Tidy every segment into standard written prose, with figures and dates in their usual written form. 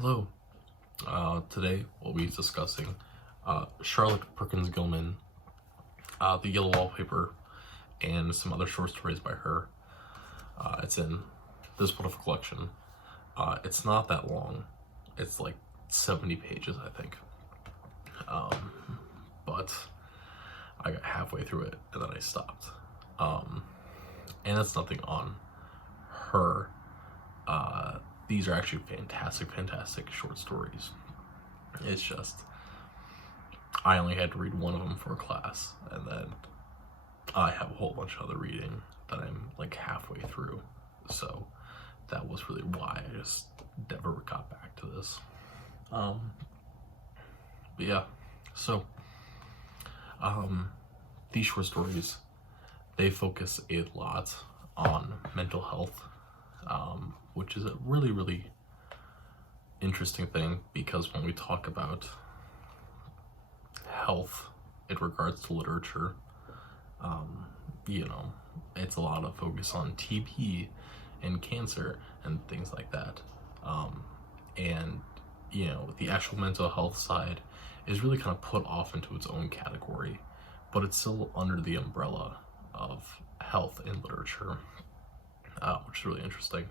Hello. Today we'll be discussing Charlotte Perkins Gilman, The Yellow Wallpaper, and some other short stories by her. It's in this wonderful collection. It's not that long. It's like 70 pages, I think. But I got halfway through it and then I stopped. And that's nothing on her. These are actually fantastic short stories. It's just, I only had to read one of them for a class, and then I have a whole bunch of other reading that I'm like halfway through. So that was really why I just never got back to this. But yeah, so these short stories, they focus a lot on mental health, which is a really interesting thing, because when we talk about health in regards to literature, it's a lot of focus on TB and cancer and things like that. And the actual mental health side is really kind of put off into its own category, but it's still under the umbrella of health in literature, which is really interesting.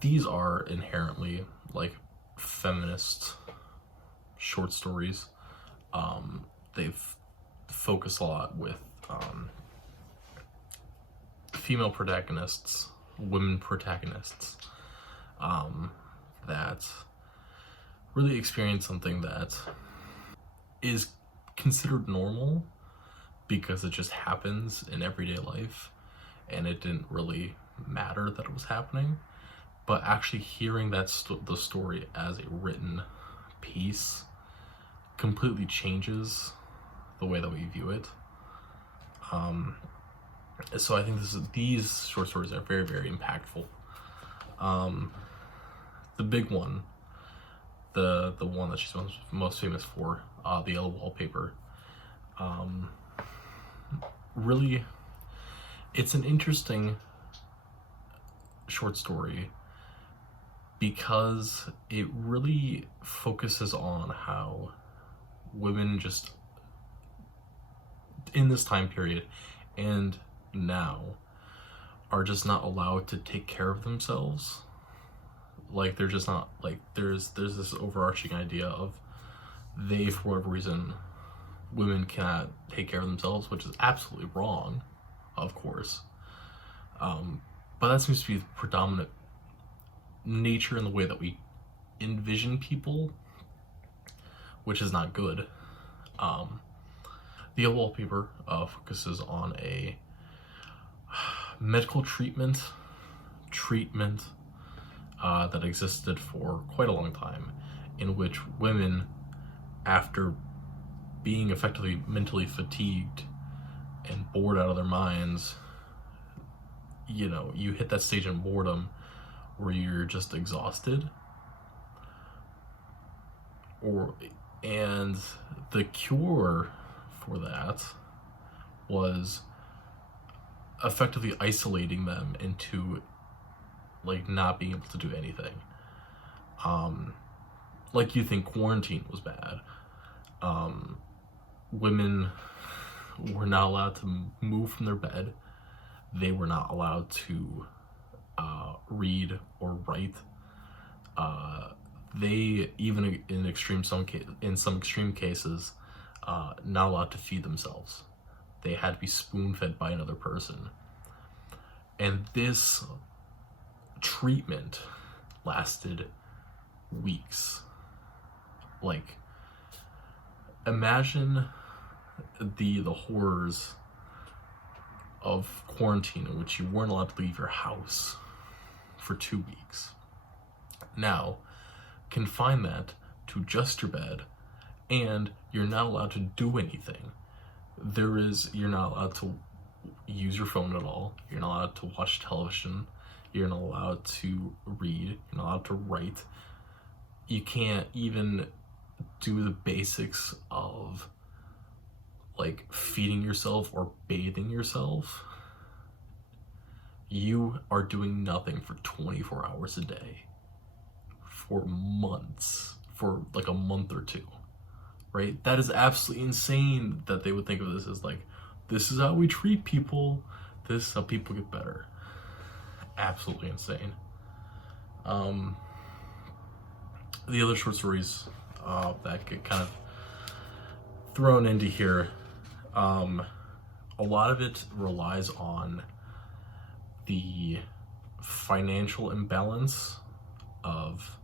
These are inherently like feminist short stories. They've focused a lot with female protagonists, women protagonists, that really experience something that is considered normal because it just happens in everyday life, and it didn't really matter that it was happening. But actually hearing the story as a written piece completely changes the way that we view it. So I think these short stories are very impactful. The big one, the one that she's most famous for, The Yellow Wallpaper, really, it's an interesting short story because it really focuses on how women just in this time period and now are just not allowed to take care of themselves. Like they're just not, like there's this overarching idea of for whatever reason, women cannot take care of themselves, which is absolutely wrong, of course. But that seems to be the predominant nature in the way that we envision people, which is not good. The Wallpaper focuses on a medical treatment that existed for quite a long time, in which women, after being effectively mentally fatigued and bored out of their minds, you hit that stage in boredom where you're just exhausted, and the cure for that was effectively isolating them into like not being able to do anything. Like you think quarantine was bad. Women were not allowed to move from their bed. They were not allowed to read or write. They even in some extreme cases, not allowed to feed themselves. They had to be spoon-fed by another person. And this treatment lasted weeks. Like, imagine the horrors of quarantine in which you weren't allowed to leave your house for 2 weeks. Now, confine that to just your bed, and you're not allowed to do anything. You're not allowed to use your phone at all. You're not allowed to watch television. You're not allowed to read. You're not allowed to write. You can't even do the basics of like feeding yourself or bathing yourself. You are doing nothing for 24 hours a day for months, for like a month or two, right? That is absolutely insane that they would think of this as like, this is how we treat people, this is how people get better. Absolutely insane. The other short stories that get kind of thrown into here, a lot of it relies on the financial imbalance of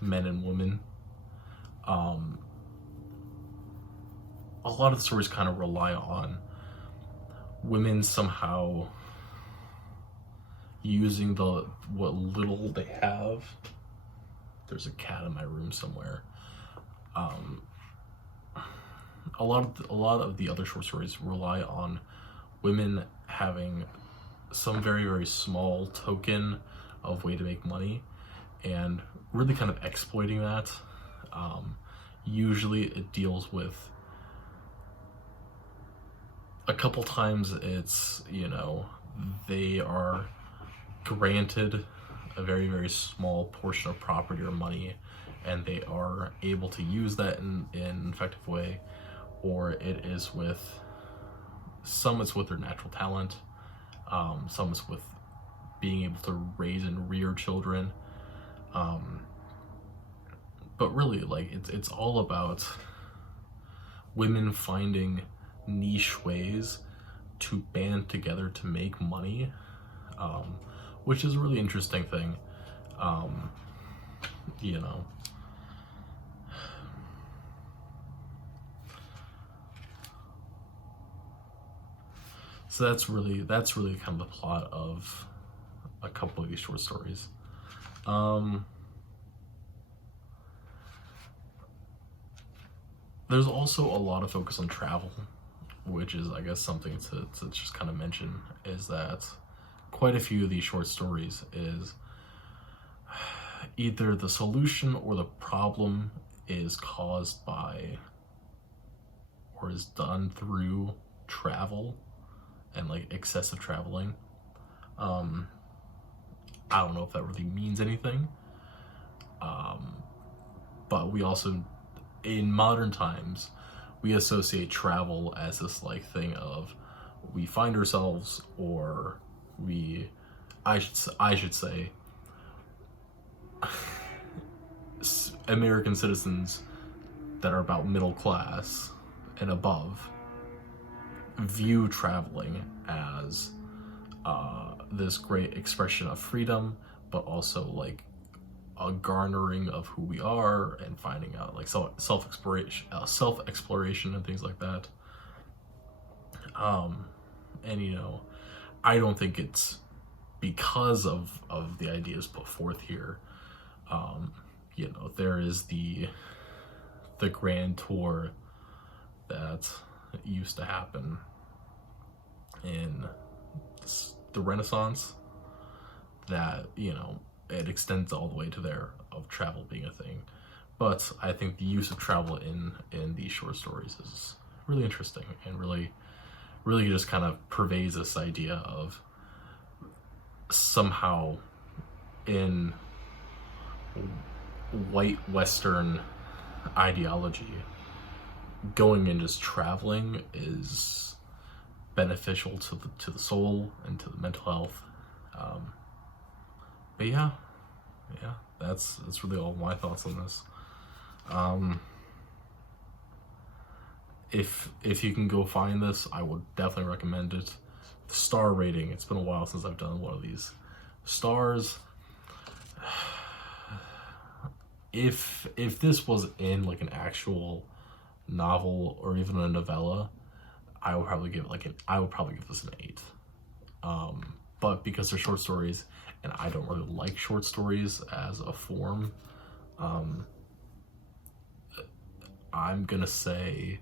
men and women. A lot of the stories kind of rely on women somehow using what little they have. There's a cat in my room somewhere. A lot of the other short stories rely on women having some very, very small token of way to make money and really kind of exploiting that. Usually it deals with, a couple times it's, they are granted a very, very small portion of property or money, and they are able to use that in an effective way, or it is with, some it's with their natural talent, some is with being able to raise and rear children, but really, like, it's all about women finding niche ways to band together to make money, which is a really interesting thing. So that's really kind of the plot of a couple of these short stories. There's also a lot of focus on travel, which is, I guess, something to just kind of mention, is that quite a few of these short stories is either the solution or the problem is caused by or is done through travel and like excessive traveling. I don't know if that really means anything, but we also, in modern times, we associate travel as this like thing of, we find ourselves, or I should say American citizens that are about middle class and above view traveling as this great expression of freedom, but also like a garnering of who we are and finding out like self-exploration and things like that. And I don't think it's because of the ideas put forth here. There is the grand tour that used to happen in the Renaissance, that it extends all the way to there, of travel being a thing. But I think the use of travel in these short stories is really interesting, and really just kind of pervades this idea of somehow in white Western ideology, going and just traveling is beneficial to the soul and to the mental health. But yeah, that's really all my thoughts on this. If you can go find this, I would definitely recommend it. The star rating, it's been a while since I've done one of these. Stars, if this was in like an actual novel or even a novella, I would probably give this an 8. But because they're short stories, and I don't really like short stories as a form, I'm gonna say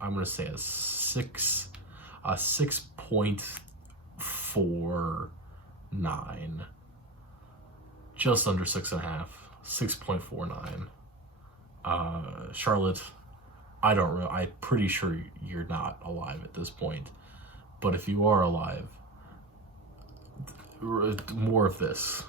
a 6.49, just under 6.5, 6.49. Charlotte, I'm pretty sure you're not alive at this point, but if you are alive, more of this.